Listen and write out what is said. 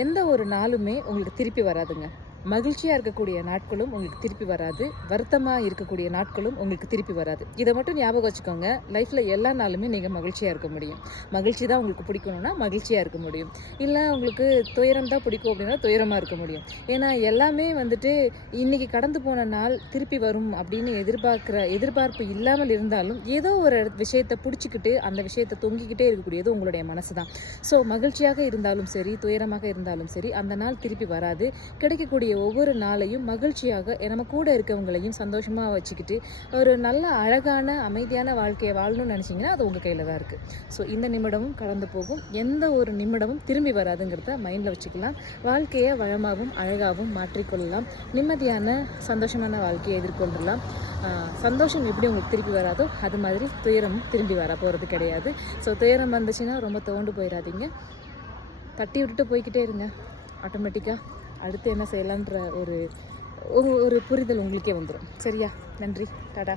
எந்த ஒரு நாளுமே உங்களுக்கு திருப்பி வராதுங்க. மகிழ்ச்சியாக இருக்கக்கூடிய நாட்களும் உங்களுக்கு திருப்பி வராது. வருத்தமாக இருக்கக்கூடிய நாட்களும் உங்களுக்கு திருப்பி வராது. இதை மட்டும் ஞாபகம் வச்சுக்கோங்க. லைஃப்பில் எல்லா நாளுமே நீங்கள் மகிழ்ச்சியாக இருக்க முடியும். மகிழ்ச்சி தான் உங்களுக்கு பிடிக்கணும்னா மகிழ்ச்சியாக இருக்க முடியும். இல்லை உங்களுக்கு துயரம் தான் பிடிக்கும் அப்படின்னா துயரமாக இருக்க முடியும். ஏன்னா எல்லாமே வந்துட்டு இன்றைக்கி கடந்து போன நாள் திருப்பி வரும் அப்படின்னு எதிர்பார்க்குற எதிர்பார்ப்பு இல்லாமல் இருந்தாலும் ஏதோ ஒரு விஷயத்தை பிடிச்சிக்கிட்டு அந்த விஷயத்தை தொங்கிக்கிட்டே இருக்கக்கூடியது உங்களுடைய மனசு தான். ஸோ மகிழ்ச்சியாக இருந்தாலும் சரி துயரமாக இருந்தாலும் சரி அந்த நாள் திருப்பி வராது. கிடைக்கக்கூடிய ஒவ்வொரு நாளையும் மகிழ்ச்சியாக நம்ம கூட இருக்கவங்களையும் சந்தோஷமாக வச்சுக்கிட்டு ஒரு நல்ல அழகான அமைதியான வாழ்க்கையை வாழணும்னு நினச்சிங்கன்னா அது உங்கள் கையில் தான் இருக்குது ஸோ இந்த நிமிடமும் கடந்து போகும். எந்த ஒரு நிமிடமும் திரும்பி வராதுங்கிறத மைண்டில் வச்சுக்கலாம். வாழ்க்கையை வளமாகவும் அழகாகவும் மாற்றிக்கொள்ளலாம். நிம்மதியான சந்தோஷமான வாழ்க்கையை எதிர்கொள்ளலாம் சந்தோஷம் எப்படி உங்களுக்கு திருப்பி வராதோ அது மாதிரி துயரமும் திரும்பி வர போகிறது கிடையாது. ஸோ துயரம் வந்துச்சுன்னா ரொம்ப தோண்டு போயிடாதீங்க தட்டி விட்டுட்டு போய்கிட்டே இருங்க. ஆட்டோமேட்டிக்காக அடுத்து என்ன செய்யலான்ற ஒரு ஒரு- ஒரு புரிதல் உங்களுக்கே வந்துடும் சரியா? நன்றி. டாடா.